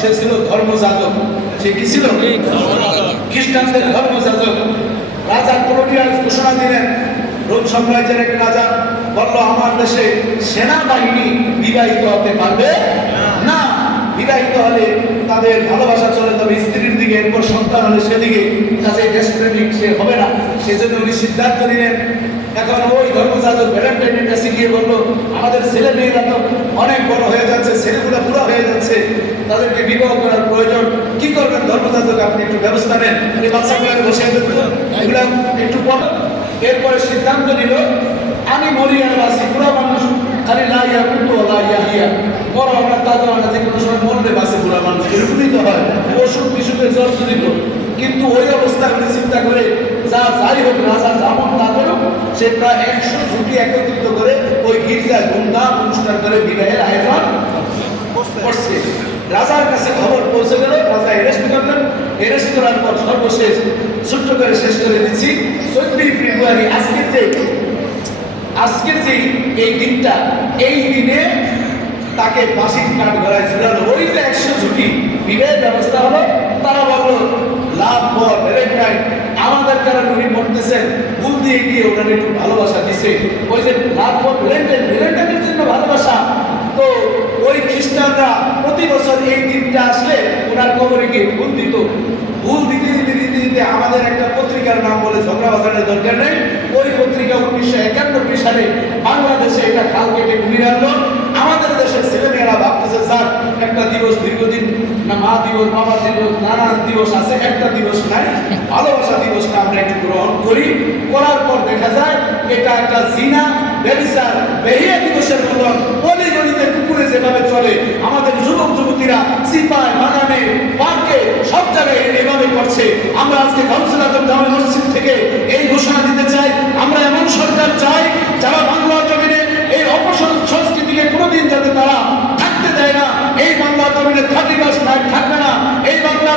সে ছিল ধর্মযাজক। সে কি ছিল? খ্রিস্টানদের ধর্মযাজক। রাজা ক্লোডিয়াস ঘোষণা দিলেন, রোম সাম্রাজ্যের এক রাজা বলল, আমার দেশে সেনাবাহিনী বিবাহিত হতে পারবে? বিবাহিত হলে তাদের ভালোবাসা চলে, তবে স্ত্রীর দিকে এরপর সন্তান হলে সেদিকে কাজে দেশপ্রেমিক সে হবে না। সেজন্য উনি সিদ্ধান্ত নিলেন, এখন ওই ধর্মযাজক ভ্যালেন্টাইনের কাছে বলল, আমাদের ছেলে মেয়েরা তো অনেক বড় হয়ে যাচ্ছে, ছেলেগুলো পুরো হয়ে যাচ্ছে, তাদেরকে বিবাহ করার প্রয়োজন। কি করবেন ধর্মযাজক? আপনি একটু ব্যবস্থা নেন। বাচ্চাগুলো বসে এগুলো একটু পর এরপরে সিদ্ধান্ত নিল, আমি মরি বাসি পুরো মানুষ খালি লাইয়া কুটু লাইয়া হিয়া বড় আমরা তাজা আমরা যে কোনো সময় মরলে বাসে পুরো মানুষ। এরকমই তো হয়। অসুখ বিসুখে দিত কিন্তু ওই অবস্থা উনি চিন্তা করে যা যাই হোক রাজা যেমন না করুক, সে প্রায় একশো ঝুঁকি একত্রিত করে ওই গির্জায় ধুমধাম অনুষ্ঠান করে বিবাহের আয়োজন করছে। রাজার কাছে খবর পৌঁছে গেল, রাজা এরেস্ট করলেন। এরেস্ট করার পর সর্বশেষ ছোট্ট করে শেষ করে দিচ্ছি। চোদ্দই ফেব্রুয়ারি আজকের যে আজকের যে এই দিনটা, এই দিনে তাকে ফাঁসির কাঠ গড়ায় ঝুলালো ওই যে একশো ঝুঁকি বিবাহের ব্যবস্থা হলো তারা বলল, লাভ পর আমাদের কারণে উনি মরতেছেন, ভুল দিয়ে গিয়ে ওনার একটু ভালোবাসা দিছে। ওই যে লাভ পর জন্য ভালোবাসা। তো ওই খ্রিস্টানরা প্রতি বছর এই দিনটা আসলে ওনার কবরে গিয়ে ভুল দিত। ভুল দিতে দিতে দিতে দিতে আমাদের একটা পত্রিকার নাম বলে ঝগড়া বাজারের দরকার নেই। ওই পত্রিকা উনিশশো একানব্বই সালে বাংলাদেশে এটা খাল কেটে ঘুরিয়ে আমাদের দেশের ছেলেমেয়েরা ভাবতেছে, স্যার, একটা দিবস দীর্ঘদিন না, মা দিবস, বাবা দিবস নানান দিবস আছে, একটা দিবস নাই, ভালোবাসা দিবসটা আমরা একটু গ্রহণ করি। করার পর দেখা যায়, এটা একটা জিনা ব্যবসার বেহিয়া দিবসের মতন অলিগলিতে কুকুরে যেভাবে চলে, আমাদের যুবক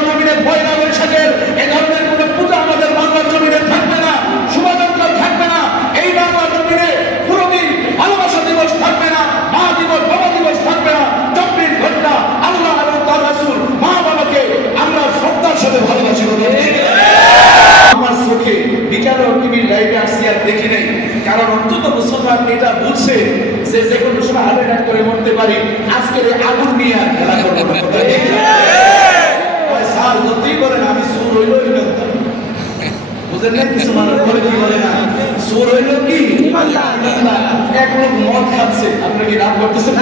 এই বাংলা জমিনে পয়লা বৈশাখের, এ ধরনের কোনো পূজা আমাদের বাংলা জমিনে থাকবে না শোভাযাত্রা থাকবে না, এই বাংলা জমিনে কোনোদিন ভালোবাসা দিবস থাকবে না, মা দিবস, বাবা দিবস থাকবে না, চব্বিশ ঘণ্টা আল্লাহ এবং তার রাসূল মা বাবাকে আমরা শ্রদ্ধার সাথে ভালোবাসি বলে। আমার চোখে বিকালেও টিভির লাইভে আসছি আর দেখি নাই, কারণ অন্তত মুসলমান এটা বুঝছে যে যে কোনো সময় হার্ট করে মরতে পারি। আজকের এই আগুন নিয়ে আর খেলা করব না কথা ঠিক না? ওই স্যার যতই বলেন আমি সুর হইল ইমানদার বুঝেন না কিছু মানুষ বলে কি বলে না? সুর হইল কি? এক লোক মদ খাচ্ছে। আপনি কি রাগ করতেছেন?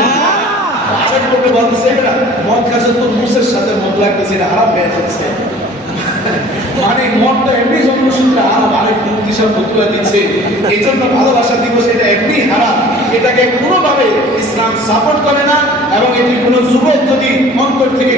আরেক লোকে বলতেছে এটা মদ খাচ্ছে তো মুসের সাথে মদ লাগতেছে এটা হারাম যাচ্ছে মানে মনটা এমনি জন্মসূত্রে হারাম আরেক মুক্তি বদলে দিচ্ছে। এই জন্য ভালোবাসা দিবস এটা এমনি হারাম। এটাকে কোনোভাবে ইসলাম সাপোর্ট করে না এবং এটি কোনো যুবক যদি অন্তর থেকে